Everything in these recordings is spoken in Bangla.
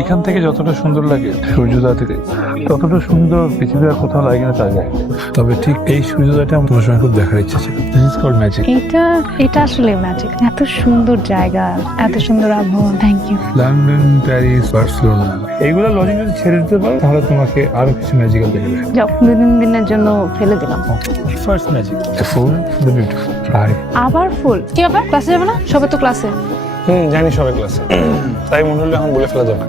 এখান থেকে যতটা সুন্দর লাগে সূর্যোদয় থেকে ততটা সুন্দর পৃথিবীর আর কোথাও লাগে না তা যায়। তবে ঠিক এই সূর্যোদয়টা আমার তোমার সঙ্গে খুব দেখার ইচ্ছা ছিল। This is called magic. এটা আসলে ম্যাজিক। এত সুন্দর জায়গা, এত সুন্দর আবহাওয়া। Thank you. London, Paris, Barcelona এইগুলো লজিক যদি ছেড়ে দিতে পারো তাহলে তোমাকে আরো কিছু ম্যাজিক্যাল দেখবে। যাও, 2 দিনের জন্য ফেলে দিলাম। First magic, the full, the beautiful. আবার ফুল? কি ব্যাপার, ক্লাসে যাবে না? সবাই তো ক্লাসে। জানি সবাই ক্লাসে, তাই মনে হলো এখন বলে ফেলা যাবে।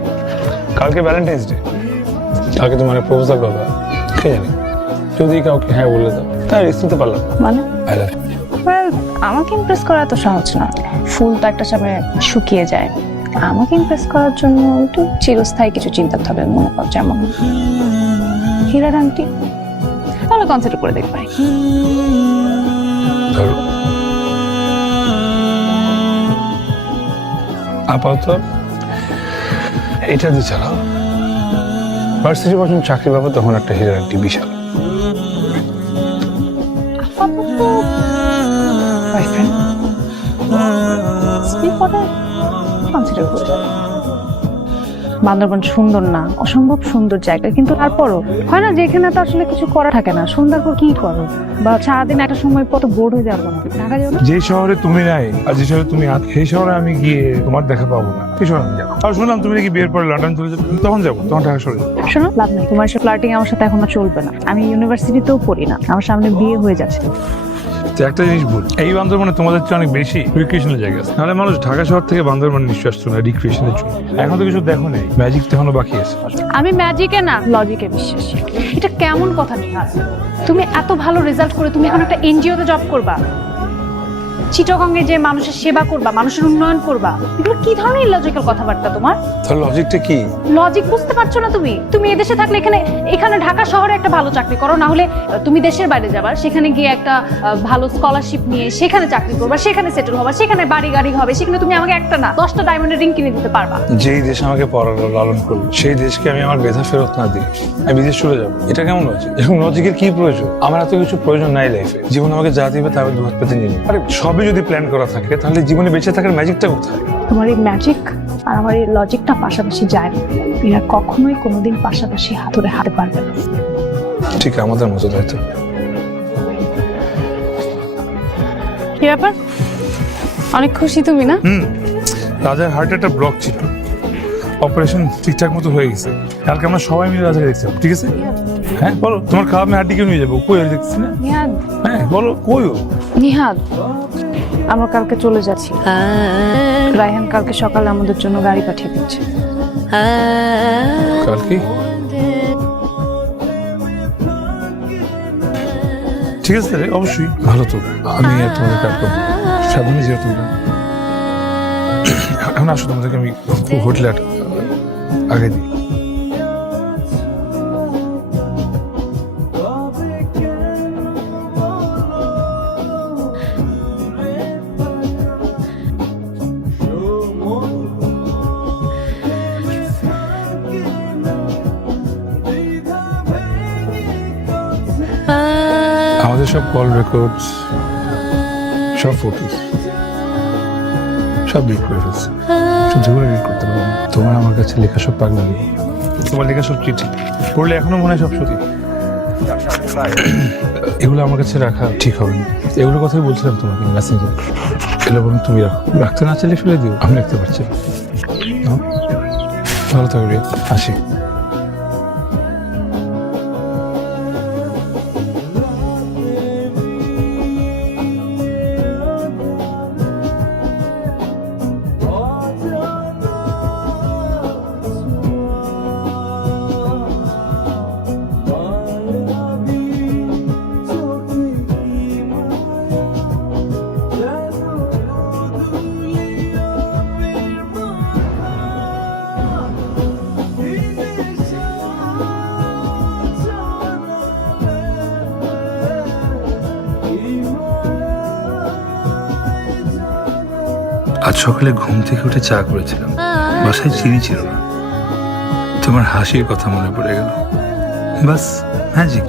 কালকে ভ্যালেন্টাইন্স ডে, কালকে তোমার প্রপোজাল করবে, কে জানি যদি কাউকে হ্যাঁ বলে দাও তাই রিস্ক নিতে পারলাম মানে আই লাভ ওয়েল, আমাকে ইমপ্রেস করা তো সহজ না। ফুল তো একটা সময় শুকিয়ে যায়। আমাকে ইমপ্রেস করার জন্য একটু চিরস্থায়ী কিছু চিন্তা হবে, মনে কর যেমন হীরার আংটি। তাহলে কনসিডার করে দেখতে পারি। ধরো আপাতত এটা দিয়ে চালাও। ভার্সিটি যখন চাকরি পাবো তখন একটা হীরার আংটি বিশাল। বয়ফ্রেন্ড কনসিডার করে। বান্দরবান সুন্দর না, অসম্ভব সুন্দর জায়গা, কিন্তু তারপরও হয় না যেখানে তো আসলে কিছু করা থাকে না, সন্ধ্যার পর কি করো বা সারাদিন একটা সময় কত বোর হয়ে যাবো না। ঢাকা যাবো না? যে শহরে তুমি নাই আর যে শহরে তুমি আছো সেই শহরে আমি গিয়ে তোমার দেখা পাবো না, সেই শহরে আমি যাবো। আর শুনলাম তুমি নাকি বিয়ের পরে লন্ডন চলে যাবে, তখন যাবো, তখন ঢাকা সরে যাবো। শোনো, লাভ নাই, তোমার সাথে ফ্লার্টিং আমার সাথে এখন আর চলবে না। আমি ইউনিভার্সিটিতেও পড়ি না, আমার সামনে বিয়ে হয়ে যাচ্ছে। তো একটা জিনিস ভুল, এই বান্দরবনে তোমাদের চেয়ে অনেক বেশি রিক্রিয়েশনাল জায়গা আছে। নাহলে মানুষ ঢাকা শহর থেকে বান্দরবন নিশ্চয় আসতো না রিক্রিয়েশনের জন্য। এখন তো কিছু দেখো নেই, ম্যাজিক তো এখনো বাকি আছে। আমি ম্যাজিকে না, লজিকে বিশ্বাসী। এটা কেমন কথা নিহাল? তুমি এত ভালো রেজাল্ট করে তুমি এখন একটা এনজিওতে জব করবা, চিটাগংয়ে যে মানুষের সেবা করবা, মানুষের উন্নয়ন করবা, এগুলো কি ধরনের ইলজিক্যাল কথাবার্তা তোমার? তাহলে লজিকটা কি? লজিক বুঝতে পারছো না তুমি? তুমি এদেশে থাকলে এখানে ঢাকা শহরে একটা ভালো চাকরি করো, না হলে তুমি দেশের বাইরে যাবা, সেখানে গিয়ে একটা ভালো স্কলারশিপ নিয়ে সেখানে চাকরি করবা, সেখানে সেটেল হবা, সেখানে বাড়ি গাড়ি হবে, সেখানে তুমি আমাকে একটা না 10টা ডায়মন্ডের রিং কিনে দিতে পারবা। যেই দেশ আমাকে পড়ালো লালন করলো সেই দেশকে আমি আমার বেধা ফেরত না দিই আমি বিদেশ চলে যাবো, এটা কেমন লজিক? এখন লজিকের কি প্রয়োজন? আমার এত কিছু প্রয়োজন নাই লাইফে। জীবন আমাকে যা দিবে তা আমি দু হাত পেতে নিয়ে নিই। আরে সবই যদি প্ল্যান করা থাকে তাহলে জীবনে বেঁচে থাকার ম্যাজিকটা কোথায়? তোমার এই ম্যাজিক আর আমার এই লজিকটা পাশাপাশি যায় না। এরা কখনোই কোনোদিন পাশাপাশি হাত ধরে হাঁটতে পারবে না। ঠিক আমাদের মতো, তাই তো? কি ব্যাপার, অনেক খুশি তুমি না? রাজার হার্ট একটা ব্লক ছিল, অপারেশন ঠিকঠাক মতো হয়ে গেছে। কালকে আমরা সবাই মিলে রাজাকে দেখছিলাম, ঠিক আছে? হ্যাঁ বলো, তোমার খাওয়া আমি হাড্ডিকে নিয়ে যাবো। কই দেখছি না? নিহাদ, হ্যাঁ বলো কই? নিহাদ, আমরা কালকে চলে যাচ্ছি। রায়হান কালকে সকালে আমাদের জন্য গাড়ি পাঠিয়ে দিচ্ছে। কালকে? ঠিক আছে রে, অবশ্যই ভালো তো। আমি আর তোমাদের কাজ করবো, সাবধানে যেও তোমরা। এখন আসো, তোমাদেরকে আমি হোটেলে আগে দিই। আমাদের সব কল রেকর্ডস, সব ফটোস সব ডিলিট করে ফেলছে। সহ্য করে ডিলিট করতে পারবো না। তোমার আমার কাছে লেখা সব পাগলামি, তোমার লেখা সব চিঠি পড়লে এখনো মনে হয় সব সত্যি। এগুলো আমার কাছে রাখা ঠিক হবে না। এগুলোর কথাই বলছিলাম তোমাকে মেসেঞ্জার। এগুলো বলুন তুমি রাখো, রাখতে না চাইলে ফেলে দিও, আমি রাখতে পারছি না। ভালো থাকবে, আসি। আজ সকালে ঘুম থেকে উঠে চা করেছিলাম, বাসায় চিনি ছিল না। তোমার হাসির কথা মনে পড়ে গেল, বাস ম্যাজিক।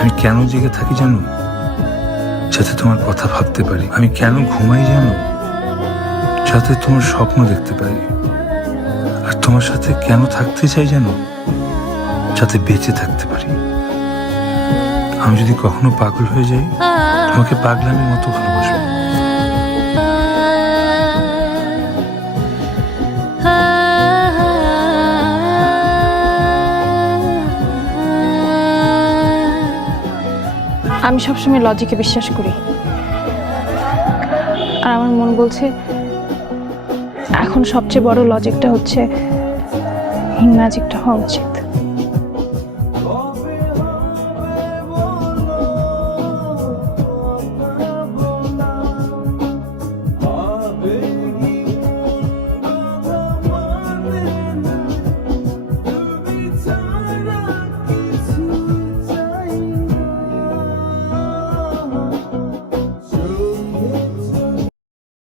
আমি কেন জেগে থাকি জানো? যাতে তোমার কথা ভাবতে পারি। আমি কেন ঘুমাই জানো? যাতে তোমার স্বপ্ন দেখতে পারি। আর আর তোমার সাথে কেন থাকতে চাই জানো? যাতে বেঁচে থাকতে পারি। আমি যদি কখনো পাগল হয়ে যাই, তোমাকে পাগলামির মতো ভালোবাসবো। আমি সবসময় লজিকে বিশ্বাস করি, আর আমার মন বলছে এখন সবচেয়ে বড় লজিকটা হচ্ছে ম্যাজিকটা হওয়া উচিত।